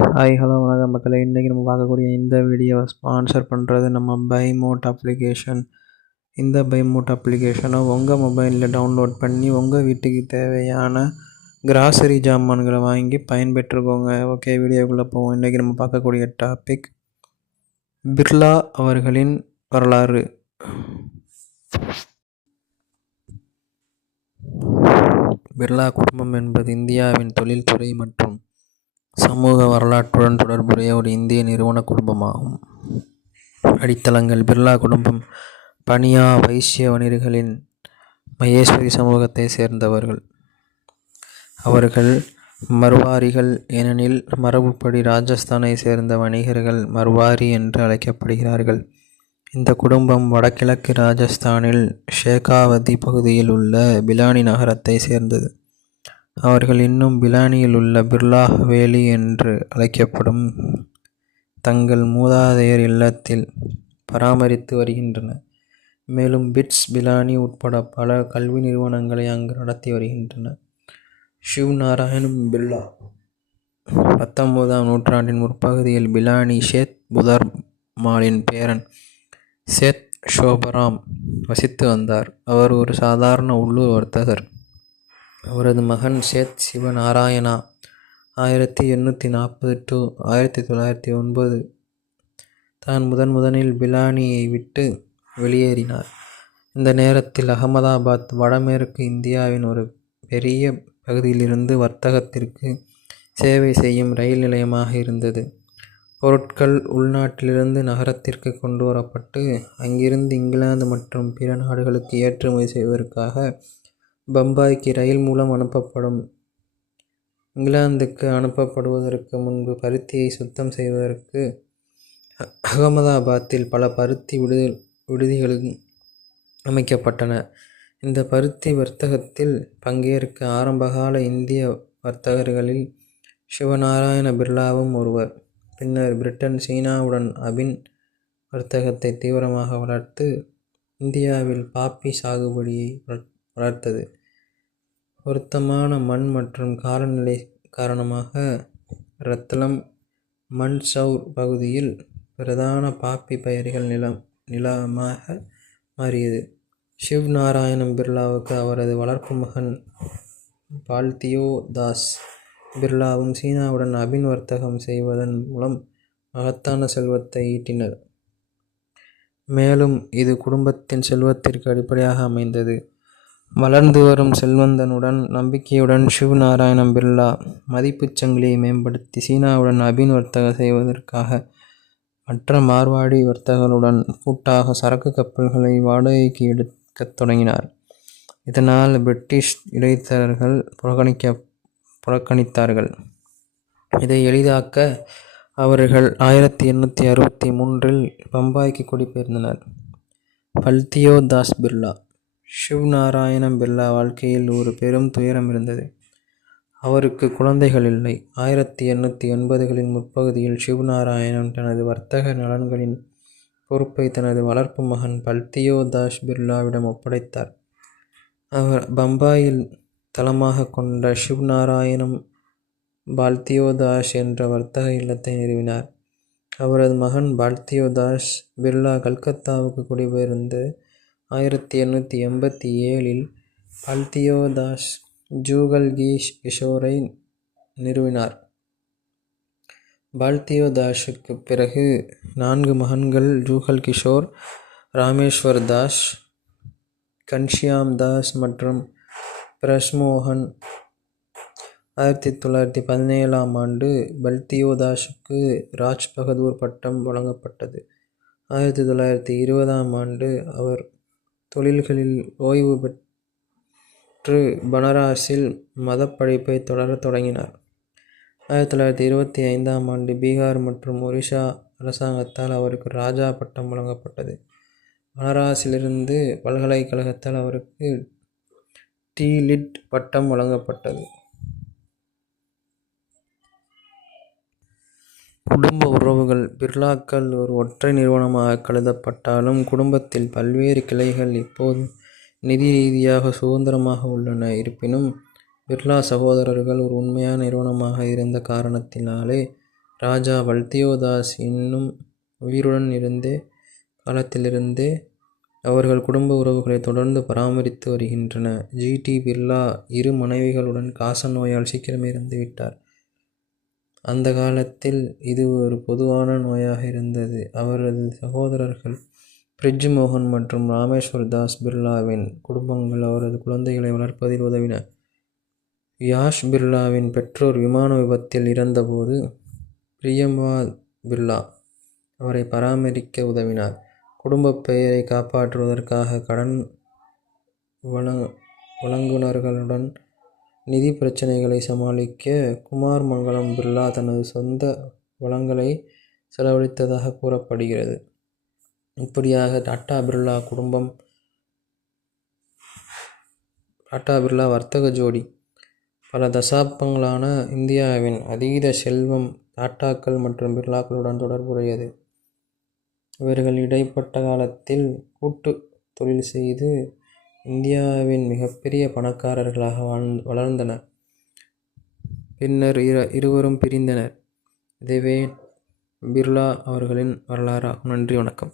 Hello வணக்கம் மக்களே. இன்றைக்கி நம்ம பார்க்கக்கூடிய இந்த வீடியோவை ஸ்பான்சர் பண்ணுறது நம்ம பைமோட் அப்ளிகேஷன். இந்த பைமோட் அப்ளிகேஷனை உங்கள் மொபைலில் டவுன்லோட் பண்ணி உங்கள் வீட்டுக்கு தேவையான கிராசரி ஜாமான்களை வாங்கி பயன்பெற்றுக்கோங்க. ஓகே, வீடியோக்குள்ளே போவோம். இன்றைக்கி நம்ம பார்க்கக்கூடிய டாபிக் பிர்லா அவர்களின் வரலாறு. பிர்லா குடும்பம் என்பது இந்தியாவின் தொழில்துறை மற்றும் சமூக வரலாற்றுடன் தொடர்புடைய ஒரு இந்திய நிறுவன குடும்பமாகும். அடித்தளங்கள்: பிர்லா குடும்பம் பனியா வைசிய வணிகர்களின் மகேஸ்வரி சமூகத்தை சேர்ந்தவர்கள். அவர்கள் மர்வாரிகள், ஏனெனில் மரபுப்படி ராஜஸ்தானை சேர்ந்த வணிகர்கள் மர்வாரி என்று அழைக்கப்படுகிறார்கள். இந்த குடும்பம் வடகிழக்கு ராஜஸ்தானில் ஷேகாவதி பகுதியில் உள்ள பிலானி நகரத்தை சேர்ந்தது. அவர்கள் இன்னும் பிலானியில் உள்ள பிர்லா ஹவேலி என்று அழைக்கப்படும் தங்கள் மூதாதையர் இல்லத்தில் பராமரித்து வருகின்றனர். மேலும் பிட்ஸ் பிலானி உட்பட பல கல்வி நிறுவனங்களை அங்கு நடத்தி வருகின்றனர். ஷிவ் நாராயண் பிர்லா 19ஆம் நூற்றாண்டின் முற்பகுதியில் பிலானி சேத் புதர்மாலின் பேரன் சேத் ஷோபராம் வசித்து வந்தார். அவர் ஒரு சாதாரண உள்ளூர் வர்த்தகர். அவரது மகன் சேத் சிவ நாராயணா 1840 to 1909 தான் முதனில் பிலானியை விட்டு வெளியேறினார். இந்த நேரத்தில் அகமதாபாத் வடமேற்கு இந்தியாவின் ஒரு பெரிய பகுதியிலிருந்து வர்த்தகத்திற்கு சேவை செய்யும் ரயில் நிலையமாக இருந்தது. பொருட்கள் உள்நாட்டிலிருந்து நகரத்திற்கு கொண்டு வரப்பட்டு அங்கிருந்து இங்கிலாந்து மற்றும் பிற நாடுகளுக்கு ஏற்றுமதி செய்வதற்காக பம்பாய்க்கு ரயில் மூலம் அனுப்பப்படும். இங்கிலாந்துக்கு அனுப்பப்படுவதற்கு முன்பு பருத்தியை சுத்தம் செய்வதற்கு அகமதாபாத்தில் பல பருத்தி விடுதிகள் அமைக்கப்பட்டன. இந்த பருத்தி வர்த்தகத்தில் பங்கேற்க ஆரம்பகால இந்திய வர்த்தகர்களில் சிவநாராயண பிர்லாவும் ஒருவர். பின்னர் பிரிட்டன் சீனாவுடன் அபின் வர்த்தகத்தை தீவிரமாக வளர்த்து இந்தியாவில் பாப்பி சாகுபடியை வளர்த்தது. பொருத்தமான மண் மற்றும் காலநிலை காரணமாக ரத்லம் மண்ட்சௌர் பகுதியில் பிரதான பாப்பி பயிர்கள் நிலமாக மாறியது. ஷிவ் நாராயணம் பிர்லாவுக்கு அவரது வளர்ப்பு மகன் பால்தியோ தாஸ் பிர்லாவும் சீனாவுடன் அபின் வர்த்தகம் செய்வதன் மூலம் மகத்தான செல்வத்தை ஈட்டினர். மேலும் இது குடும்பத்தின் செல்வத்திற்கு அடிப்படையாக அமைந்தது. வளர்ந்து வரும் செல்வந்தனுடன் நம்பிக்கையுடன் ஷிவ் நாராயணம் பிர்லா மதிப்புச் சங்கிலியை மேம்படுத்தி சீனாவுடன் அபின் வர்த்தகம் செய்வதற்காக மற்ற மார்வாடி வர்த்தகர்களுடன் கூட்டாக சரக்கு கப்பல்களை வாடகைக்கு எடுக்கத் தொடங்கினார். இதனால் பிரிட்டிஷ் இடைத்தரகர்கள் புறக்கணித்தார்கள். இதை எளிதாக்க அவர்கள் 1863 பம்பாய்க்கு குடிபெயர்ந்தனர். பல்தியோ தாஸ் பிர்லா. ஷிவ் நாராயணம் பிர்லா வாழ்க்கையில் ஒரு பெரும் துயரம் இருந்தது. அவருக்கு குழந்தைகள் இல்லை. 1880களின் முற்பகுதியில் ஷிவ் நாராயணன் தனது வர்த்தக நலன்களின் பொறுப்பை தனது வளர்ப்பு மகன் பல்தியோ தாஸ் பிர்லாவிடம் ஒப்படைத்தார். அவர் பம்பாயில் தளமாக கொண்ட ஷிவ் நாராயணம் பால்தியோ தாஸ் என்ற வர்த்தக இல்லத்தை நிறுவினார். அவரது மகன் பால்தியோ தாஸ் பிர்லா கல்கத்தாவுக்கு குடிபெயர்ந்து 1887 பால்தியோ தாஸ் ஜூகல் கிஷோரை நிறுவினார். பால்தியோ தாஸுக்கு பிறகு 4 மகன்கள் ஜூகல் கிஷோர், ராமேஸ்வர் தாஸ், கன்ஷியாம் தாஸ் மற்றும் பிரஷ்மோகன். 1917ஆம் ஆண்டு பல்தியோ தாஸுக்கு ராஜ் பகதூர் பட்டம் வழங்கப்பட்டது. 1920ஆம் ஆண்டு அவர் தொழில்களில் ஓய்வு பெற்று பனாரஸில் மதப் படிப்பை தொடரத் தொடங்கினார். 1925ஆம் ஆண்டு பீகார் மற்றும் ஒரிசா அரசாங்கத்தால் அவருக்கு ராஜா பட்டம் வழங்கப்பட்டது. பனாரஸிலிருந்து பல்கலைக்கழகத்தால் அவருக்கு டி.லிட் பட்டம் வழங்கப்பட்டது. குடும்ப உறவுகள். பிர்லாக்கள் ஒரு ஒற்றை நிறுவனமாக கருதப்பட்டாலும் குடும்பத்தில் பல்வேறு கிளைகள் இப்போது நிதி ரீதியாக சுதந்திரமாக உள்ளன. இருப்பினும் பிர்லா சகோதரர்கள் ஒரு உண்மையான நிறுவனமாக இருந்த காரணத்தினாலே ராஜா வல்தியோதாஸ் இன்னும் உயிருடன் இருந்தே காலத்திலிருந்தே அவர்கள் குடும்ப உறவுகளை தொடர்ந்து பராமரித்து வருகின்றனர். ஜி.டி. பிர்லா 2 மனைவிகளுடன் காசநோயால் சீக்கிரமே இறந்துவிட்டார். அந்த காலத்தில் இது ஒரு பொதுவான நோயாக இருந்தது. அவரது சகோதரர்கள் பிரிஜ் மோகன் மற்றும் ராமேஸ்வர் தாஸ் பிர்லாவின் குடும்பங்கள் அவரது குழந்தைகளை வளர்ப்பதில் உதவின. யாஷ் பிர்லாவின் பெற்றோர் விமான விபத்தில் இறந்தபோது பிரியம்பாத் பிர்லா அவரை பராமரிக்க உதவினார். குடும்பப் பெயரை காப்பாற்றுவதற்காக கடன் வழங்குனர்களுடன் நிதி பிரச்சினைகளை சமாளிக்க குமார் மங்கலம் பிர்லா தனது சொந்த வளங்களை செலவழித்ததாக கூறப்படுகிறது. இப்படியாக டாட்டா பிர்லா வர்த்தக ஜோடி. பல தசாப்தங்களான இந்தியாவின் அதீத செல்வம் டாட்டாக்கள் மற்றும் பிர்லாக்களுடன் தொடர்புடையது. இவர்கள் இடைப்பட்ட காலத்தில் கூட்டு தொழில் செய்து இந்தியாவின் மிகப்பெரிய பணக்காரர்களாக வளர்ந்தனர். பின்னர் இருவரும் பிரிந்தனர். இதுவே பிர்லா அவர்களின் வரலாறாகும். நன்றி, வணக்கம்.